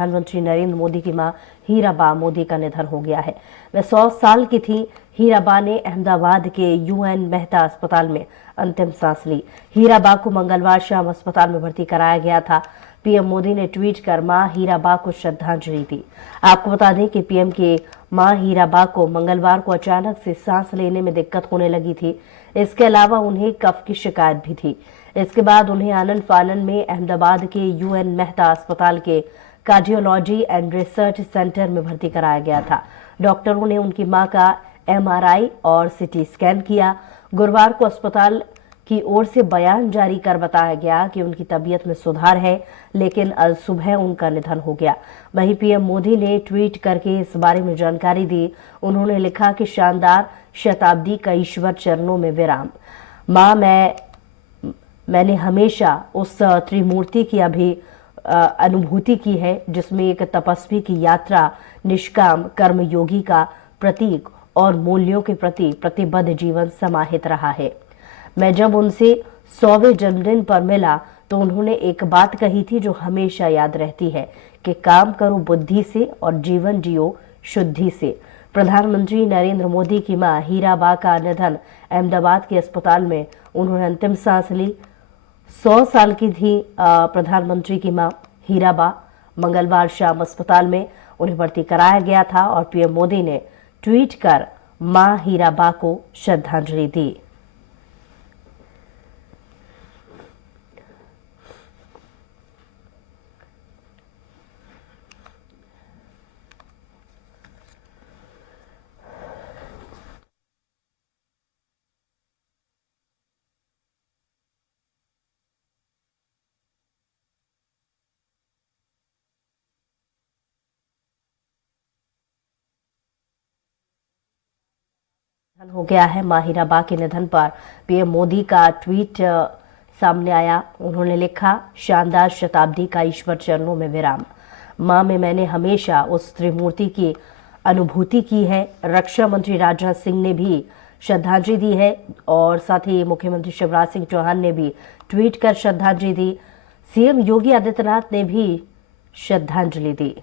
प्रधानमंत्री नरेंद्र मोदी की मां हीराबा मोदी का निधन हो गया है। वह 100 साल की थी। हीराबा ने अहमदाबाद के UN मेहता अस्पताल में अंतिम सांस ली। हीराबा को मंगलवार शाम अस्पताल में भर्ती कराया गया था। पीएम मोदी ने ट्वीट कर मां हीराबा को श्रद्धांजलि दी। आपको बता दें कि पीएम के मां हीराबा को मंगलवार को अचानक से सांस लेने में दिक्कत होने लगी थी। इसके अलावा उन्हें कफ की शिकायत भी थी। इसके बाद उन्हें आनन फानन में अहमदाबाद के UN मेहता अस्पताल के कार्डियोलॉजी एंड रिसर्च सेंटर में भर्ती कराया गया था। डॉक्टरों ने उनकी मां का MRI और CT स्कैन किया। गुरुवार को अस्पताल की ओर से बयान जारी कर बताया गया कि उनकी तबीयत में सुधार है, लेकिन आज सुबह उनका निधन हो गया। वहीं पीएम मोदी ने ट्वीट करके इस बारे में जानकारी दी। उन्होंने लिखा कि शानदार शताब्दी का ईश्वर चरणों में विराम। मां, मैंने हमेशा उस त्रिमूर्ति की अनुभूति की है जिसमें एक तपस्वी की यात्रा, निष्काम कर्मयोगी का प्रतीक और मूल्यों के प्रति प्रतिबद्ध जीवन समाहित रहा है। मैं जब उनसे 100वें जन्मदिन पर मिला तो उन्होंने एक बात कही थी जो हमेशा याद रहती है कि काम करो बुद्धि से और जीवन जियो शुद्धि से। प्रधानमंत्री नरेंद्र मोदी की मां हीराबा का निधन अहमदाबाद के अस्पताल में उन्होंने अंतिम सांस ली। 100 साल की थी प्रधानमंत्री की मां हीराबा। मंगलवार शाम अस्पताल में उन्हें भर्ती कराया गया था और पीएम मोदी ने ट्वीट कर मां हीराबा को श्रद्धांजलि दी। हो गया है। मां हीराबा के निधन पर पीएम मोदी का ट्वीट सामने आया। उन्होंने लिखा, शानदार शताब्दी का ईश्वर चरणों में विराम। मां में मैंने हमेशा उस त्रिमूर्ति की अनुभूति की है। रक्षा मंत्री राजनाथ सिंह ने भी श्रद्धांजलि दी है और साथ ही मुख्यमंत्री शिवराज सिंह चौहान ने भी ट्वीट कर श्रद्धांजलि दी। सीएम योगी आदित्यनाथ ने भी श्रद्धांजलि दी।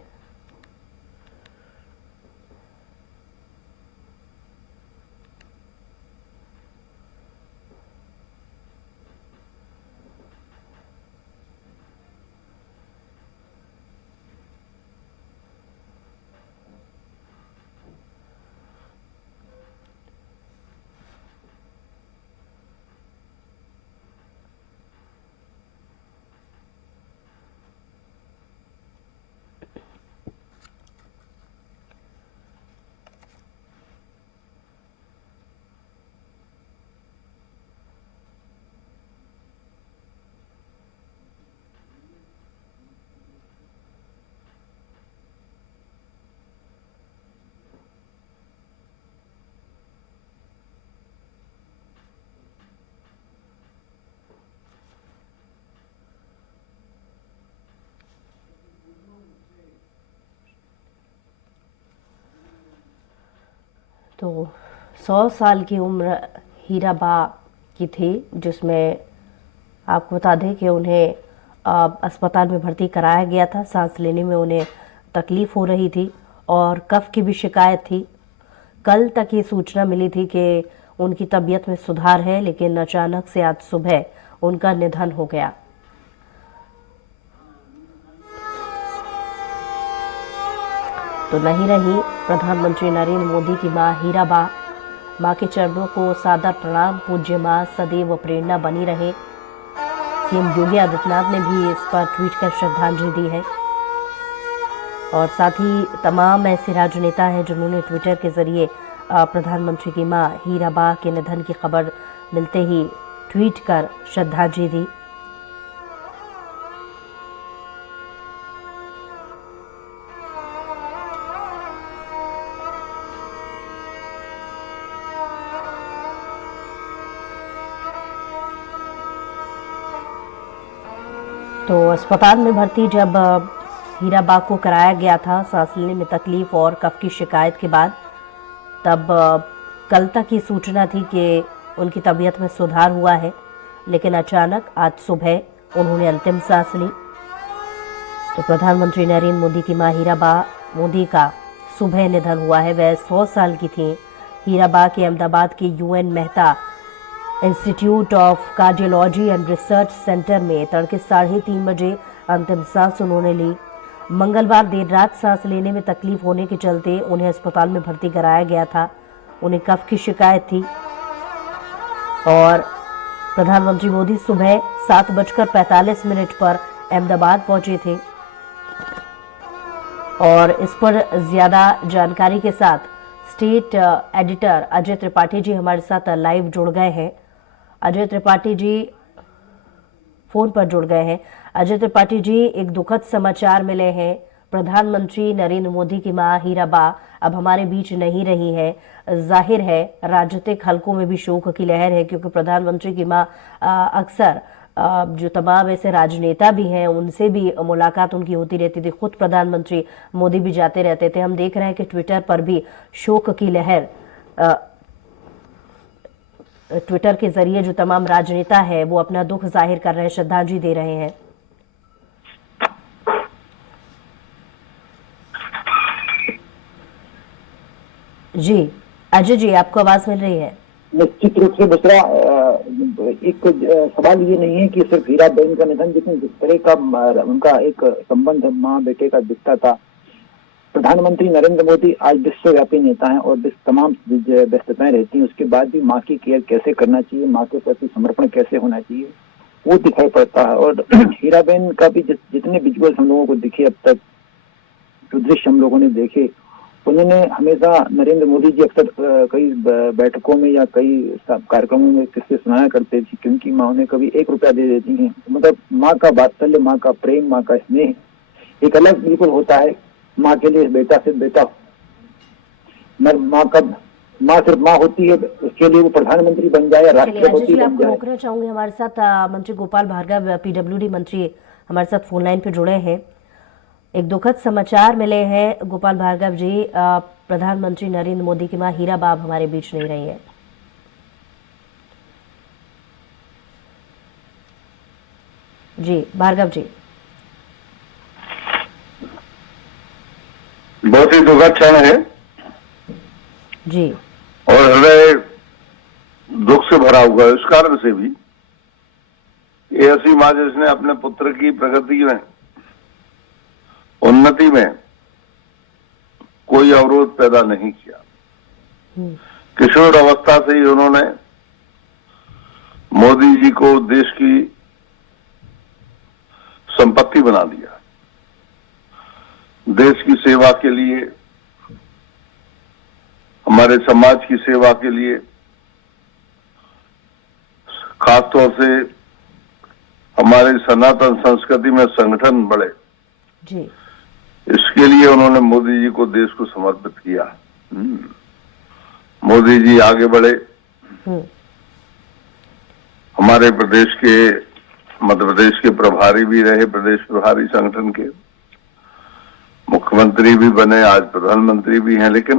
तो 100 साल की उम्र हीराबा की थी, जिसमें आपको बता दें कि उन्हें अस्पताल में भर्ती कराया गया था। सांस लेने में उन्हें तकलीफ हो रही थी और कफ की भी शिकायत थी। कल तक ये सूचना मिली थी कि उनकी तबीयत में सुधार है, लेकिन अचानक से आज सुबह उनका निधन हो गया। तो नहीं रही प्रधानमंत्री नरेंद्र मोदी की मां हीराबा। मां के चरणों को सादर प्रणाम। पूज्य मां सदैव प्रेरणा बनी रहे। सीएम योगी आदित्यनाथ ने भी इस पर ट्वीट कर श्रद्धांजलि दी है और साथ ही तमाम ऐसे राजनेता हैं जिन्होंने ट्विटर के जरिए प्रधानमंत्री की मां हीराबा के निधन की खबर मिलते ही ट्वीट कर श्रद्धांजलि दी। तो अस्पताल में भर्ती जब हीराबा को कराया गया था सांस लेने में तकलीफ और कफ की शिकायत के बाद, तब कल तक ये सूचना थी कि उनकी तबीयत में सुधार हुआ है, लेकिन अचानक आज सुबह उन्होंने अंतिम सांस ली। तो प्रधानमंत्री नरेंद्र मोदी की मां हीराबा मोदी का सुबह निधन हुआ है। वह 100 साल की थी। हीराबा के अहमदाबाद के UN Mehta institute of cardiology and research centre में तड़के 3:30 बजे अंतिम सांस उन्होंने ली। मंगलवार देर रात सांस लेने में तकलीफ होने के चलते उन्हें अस्पताल में भर्ती कराया गया था। उन्हें कफ की शिकायत थी और प्रधानमंत्री मोदी सुबह 7:45 पर अहमदाबाद पहुंचे थे। और इस पर ज्यादा जानकारी के साथ स्टेट एडिटर अजय त्रिपाठी जी हमारे साथ लाइव जुड़ गए हैं। अजय त्रिपाठी जी फोन पर जुड़ गए हैं। अजय त्रिपाठी जी, एक दुखद समाचार मिले हैं। प्रधानमंत्री नरेंद्र मोदी की मां हीराबा अब हमारे बीच नहीं रही है। जाहिर है राजनीतिक हलकों में भी शोक की लहर है, क्योंकि प्रधानमंत्री की मां अक्सर जो तमाम ऐसे राजनेता भी हैं उनसे भी मुलाकात उनकी होती रहती थी। खुद प्रधानमंत्री मोदी भी जाते रहते थे। हम देख रहे हैं कि ट्विटर पर भी शोक की लहर, ट्विटर के जरिए जो तमाम राजनेता है वो अपना दुख जाहिर कर रहे हैं, श्रद्धांजलि दे रहे हैं। जी अजय जी, आपको आवाज मिल रही है? निश्चित रूप से बुसरा, एक सवाल ये नहीं है कि सिर्फ हीरा बहन का निधन, लेकिन जिस तरह का उनका एक संबंध माँ बेटे का दिखता था। प्रधानमंत्री नरेंद्र मोदी आज विश्वव्यापी नेता हैं और तमाम व्यस्तताएं रहती हैं, उसके बाद भी माँ की केयर कैसे करना चाहिए, माँ के प्रति समर्पण कैसे होना चाहिए, वो दिखाई पड़ता है। और हीरा बहन का भी जितने विजुअल हम लोगों को दिखे अब तक, जो दृश्य हम लोगों ने देखे, उन्होंने हमेशा नरेंद्र मोदी जी अक्सर कई बैठकों में या कई कार्यक्रमों में किस्से सुनाया करते थे कि उनकी माँ उन्हें कभी 1 रुपया दे देती हैं। मतलब माँ का वात्सल्य, माँ का प्रेम, माँ का स्नेह एक अलग बिल्कुल होता है। माँ के लिए बेटा सिर्फ बेटा, माँ सिर्फ माँ होती है, उसके लिए वो प्रधानमंत्री बन जाए या राष्ट्रपति बन आपको जाए। रोकना चाहूंगी, हमारे साथ मंत्री गोपाल भार्गव पीडब्ल्यूडी मंत्री हमारे साथ फोन लाइन पे जुड़े हैं। एक दुखद समाचार मिले हैं गोपाल भार्गव जी, प्रधानमंत्री नरेंद्र मोदी की मां हीराबा हमारे बीच नहीं रही है। जी भार्गव जी। बहुत ही दुखद क्षण है जी, और हृदय दुख से भरा हुआ है। इस कारण से भी ये ऐसी माँ जिसने अपने पुत्र की प्रगति में, उन्नति में कोई अवरोध पैदा नहीं किया। किशोर अवस्था से ही उन्होंने मोदी जी को देश की संपत्ति बना दिया। देश की सेवा के लिए, हमारे समाज की सेवा के लिए, खासतौर से हमारी सनातन संस्कृति में संगठन बढ़े जी, इसके लिए उन्होंने मोदी जी को, देश को समर्पित किया। मोदी जी आगे बढ़े, हमारे प्रदेश के, मध्य प्रदेश के प्रभारी भी रहे, प्रदेश प्रभारी संगठन के, मुख्यमंत्री भी बने, आज प्रधानमंत्री भी हैं। लेकिन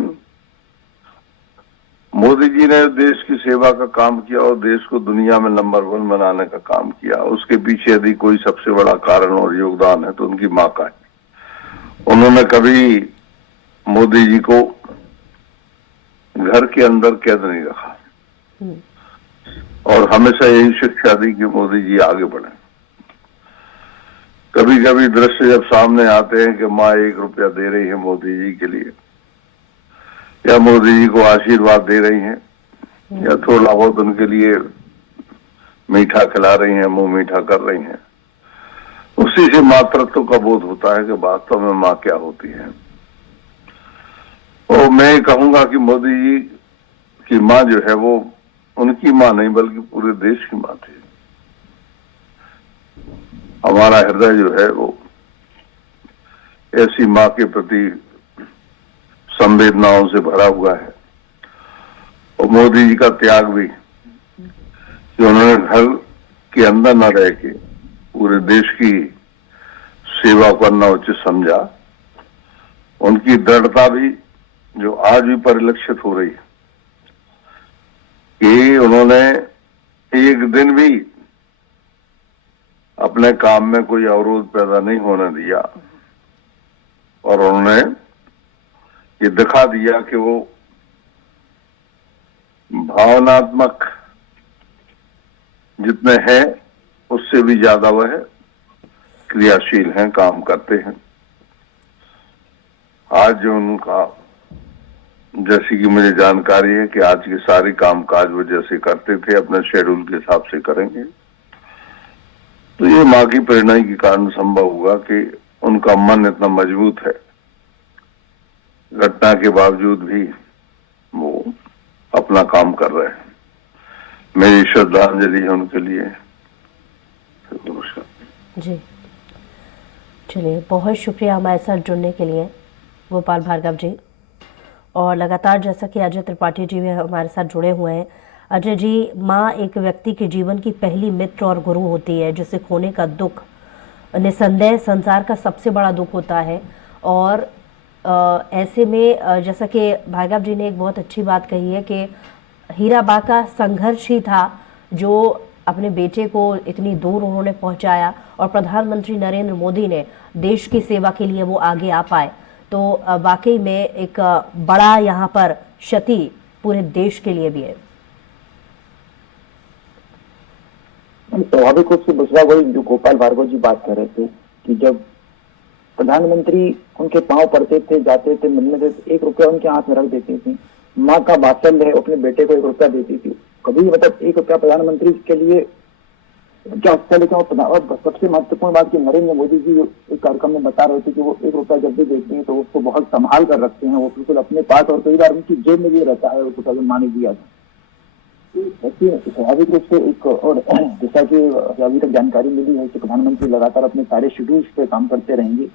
मोदी जी ने देश की सेवा का काम किया और देश को दुनिया में नंबर 1 बनाने का काम किया। उसके पीछे यदि कोई सबसे बड़ा कारण और योगदान है तो उनकी मां का है। उन्होंने कभी मोदी जी को घर के अंदर कैद नहीं रखा और हमेशा यही शिक्षा दी कि मोदी जी आगे बढ़े। कभी कभी दृश्य जब सामने आते हैं कि माँ 1 रुपया दे रही है मोदी जी के लिए, या मोदी जी को आशीर्वाद दे रही हैं, या थोड़ा बहुत उनके लिए मीठा खिला रही हैं, मुंह मीठा कर रही हैं, उसी से मातृत्व का बोध होता है कि वास्तव में माँ क्या होती है। और मैं कहूंगा कि मोदी जी की माँ जो है वो उनकी माँ नहीं बल्कि पूरे देश की माँ थी। हमारा हृदय जो है वो ऐसी माँ के प्रति संवेदनाओं से भरा हुआ है। और मोदी जी का त्याग भी, कि उन्होंने घर के अंदर न रह के पूरे देश की सेवा करना उचित समझा। उनकी दृढ़ता भी जो आज भी परिलक्षित हो रही है कि उन्होंने एक दिन भी अपने काम में कोई अवरोध पैदा नहीं होने दिया। और उन्होंने ये दिखा दिया कि वो भावनात्मक जितने हैं उससे भी ज्यादा वह क्रियाशील हैं, काम करते हैं। आज जो उनका, जैसी कि मुझे जानकारी है कि आज के सारे कामकाज वो जैसे करते थे अपने शेड्यूल के हिसाब से करेंगे, तो ये माँ की प्रेरणा के कारण संभव हुआ कि उनका मन इतना मजबूत है, घटना के बावजूद भी वो अपना काम कर रहे हैं। मेरी श्रद्धांजलि है उनके लिए। नमस्कार जी, चलिए, बहुत शुक्रिया हमारे साथ जुड़ने के लिए गोपाल भार्गव जी। और लगातार जैसा कि अजय त्रिपाठी जी भी हमारे साथ जुड़े हुए हैं। अजय जी, माँ एक व्यक्ति के जीवन की पहली मित्र और गुरु होती है, जिसे खोने का दुख निसंदेह संसार का सबसे बड़ा दुख होता है। और ऐसे में जैसा कि भार्गव जी ने एक बहुत अच्छी बात कही है कि हीराबा का संघर्ष ही था जो अपने बेटे को इतनी दूर उन्होंने पहुंचाया, और प्रधानमंत्री नरेंद्र मोदी ने देश की सेवा के लिए वो आगे आ पाए। तो वाकई में एक बड़ा यहाँ पर क्षति पूरे देश के लिए भी है। स्वाभाविक रूप से दूसरा वही जो गोपाल भार्गव जी बात कर रहे थे कि जब प्रधानमंत्री उनके पांव पड़ते थे, जाते थे, मिलने थे, 1 रुपया उनके हाथ में रख देती थी। माँ का वात्सल्य है, अपने बेटे को 1 रुपया देती थी। कभी मतलब 1 रुपया प्रधानमंत्री के लिए क्या होता है, लेकिन और सबसे महत्वपूर्ण बात कि नरेंद्र मोदी जी एक कार्यक्रम में बता रहे थे कि वो 1 रुपया जब भी देते हैं तो उसको बहुत संभाल कर रखते हैं, वो बिल्कुल अपने पास, और कई बार उनकी जेब में भी रहता है, उसको कभी माने दिया था। स्वाभाविक रूप से एक, और जैसा कि अभी तक जानकारी मिली है कि प्रधानमंत्री लगातार अपने सारे शेड्यूल्स पे काम करते रहेंगे।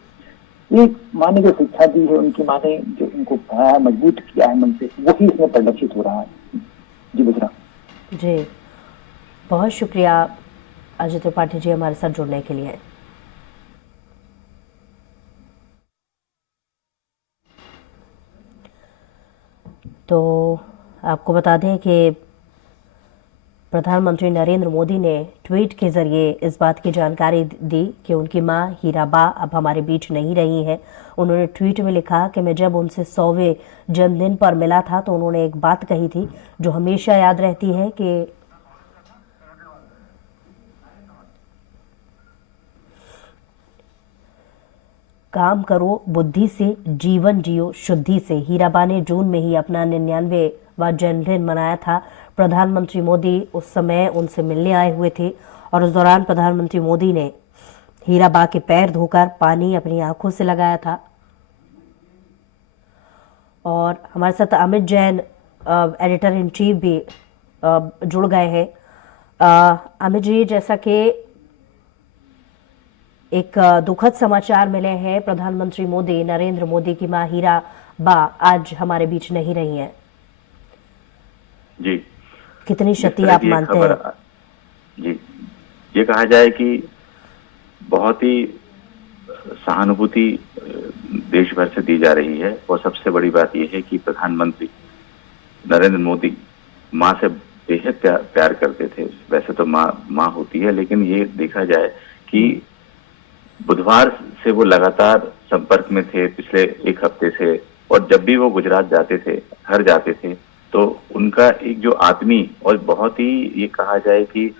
ये माँ ने जो शिक्षा दी है, उनकी माँ ने जो उनको पढ़ाया, मजबूत किया है मन से, वही इसमें परिलक्षित हो रहा है। जी बुजरा जी, बहुत शुक्रिया अजय त्रिपाठी जी हमारे साथ जुड़ने के लिए। तो आपको बता दें कि प्रधानमंत्री नरेंद्र मोदी ने ट्वीट के जरिए इस बात की जानकारी दी कि उनकी मां हीराबा अब हमारे बीच नहीं रही है। उन्होंने ट्वीट में लिखा कि मैं जब उनसे 100वें जन्मदिन पर मिला था तो उन्होंने एक बात कही थी जो हमेशा याद रहती है कि काम करो बुद्धि से, जीवन जियो शुद्धि से। हीराबा ने जून में ही अपना 99वां जन्मदिन मनाया था। प्रधानमंत्री मोदी उस समय उनसे मिलने आए हुए थे और उस दौरान प्रधानमंत्री मोदी ने हीराबा के पैर धोकर पानी अपनी आंखों से लगाया था। और हमारे साथ Amit Jain editor in chief भी जुड़ गए हैं। अमित जी, जैसा कि एक दुखद समाचार मिले हैं, प्रधानमंत्री मोदी, नरेंद्र मोदी की मां हीराबा आज हमारे बीच नहीं रही हैं। जी, कितनी क्षति आप मानते हैं? जी, ये कहा जाए कि बहुत ही सहानुभूति देश भर से दी जा रही है, और सबसे बड़ी बात यह है कि प्रधानमंत्री नरेंद्र मोदी माँ से बेहद प्यार करते थे। वैसे तो माँ होती है, लेकिन ये देखा जाए कि बुधवार से वो लगातार संपर्क में थे पिछले 1 हफ्ते से, और जब भी वो गुजरात जाते थे, घर जाते थे, तो उनका एक जो आदमी और बहुत ही, ये कहा जाए कि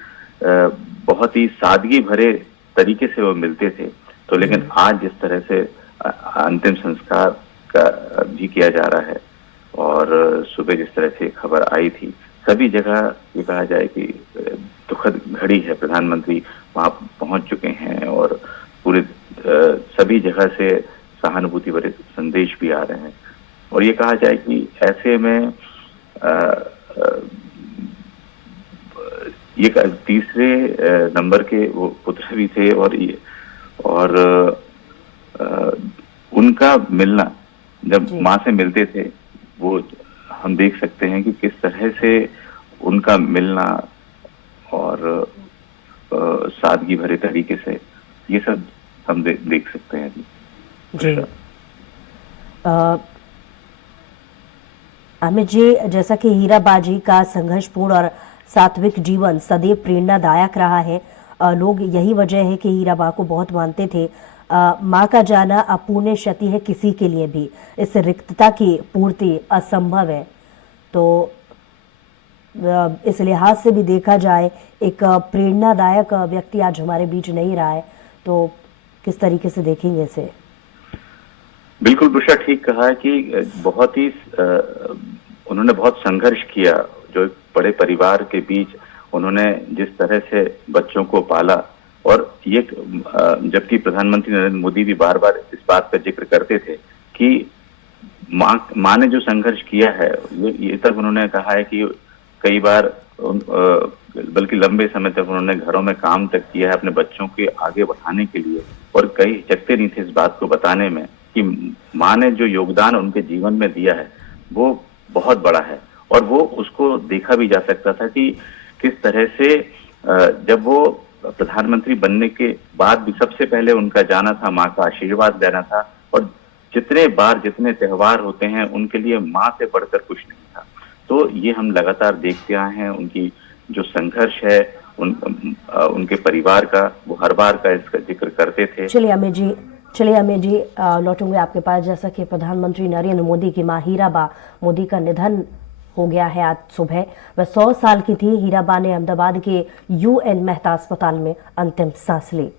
बहुत ही सादगी भरे तरीके से वो मिलते थे। तो लेकिन आज जिस तरह से अंतिम संस्कार का भी किया जा रहा है, और सुबह जिस तरह से खबर आई थी, सभी जगह ये कहा जाए कि दुखद घड़ी है। प्रधानमंत्री वहां पहुंच चुके हैं और पूरे सभी जगह से सहानुभूति भरे संदेश भी आ रहे हैं। और ये कहा जाए कि ऐसे में ये 3रे नंबर के वो पुत्र भी थे, और उनका मिलना, जब माँ से मिलते थे, वो हम देख सकते हैं कि किस तरह से उनका मिलना और सादगी भरे तरीके से, ये सब हम देख सकते हैं। जी, अमित जी, जैसा कि हीराबाजी का संघर्षपूर्ण और सात्विक जीवन सदैव प्रेरणादायक रहा है, लोग यही वजह है कि हीराबा को बहुत मानते थे। माँ का जाना अपूर्णीय क्षति है किसी के लिए भी। इस रिक्तता की पूर्ति असंभव है। तो इस लिहाज से भी देखा जाए, एक प्रेरणादायक व्यक्ति आज हमारे बीच नहीं रहा है, तो किस तरीके से देखेंगे इसे? बिल्कुल बुशरा ठीक कहा है कि बहुत ही उन्होंने बहुत संघर्ष किया। जो एक बड़े परिवार के बीच उन्होंने जिस तरह से बच्चों को पाला, और ये जबकि प्रधानमंत्री नरेंद्र मोदी भी बार बार इस बात का जिक्र करते थे कि माँ ने जो संघर्ष किया है, ये तक उन्होंने कहा है कि कई बार बल्कि लंबे समय तक उन्होंने घरों में काम तक किया है अपने बच्चों के आगे बढ़ाने के लिए, और कई हिचकते नहीं थे इस बात को बताने में कि माँ ने जो योगदान उनके जीवन में दिया है वो बहुत बड़ा है। और वो उसको देखा भी जा सकता था कि किस तरह से जब वो प्रधानमंत्री बनने के बाद भी सबसे पहले उनका जाना था माँ का आशीर्वाद लेना था, और जितने बार जितने त्योहार होते हैं उनके लिए माँ से बढ़कर कुछ नहीं था। तो ये हम लगातार देखते आए हैं, उनकी जो संघर्ष है उनके परिवार का, वो हर बार का इसका जिक्र करते थे। चलिए अमित जी लौटूंगे आपके पास। जैसा कि प्रधानमंत्री नरेंद्र मोदी की मां हीराबा मोदी का निधन हो गया है आज सुबह। वह 100 साल की थी। हीराबा ने अहमदाबाद के UN मेहता अस्पताल में अंतिम सांस ली।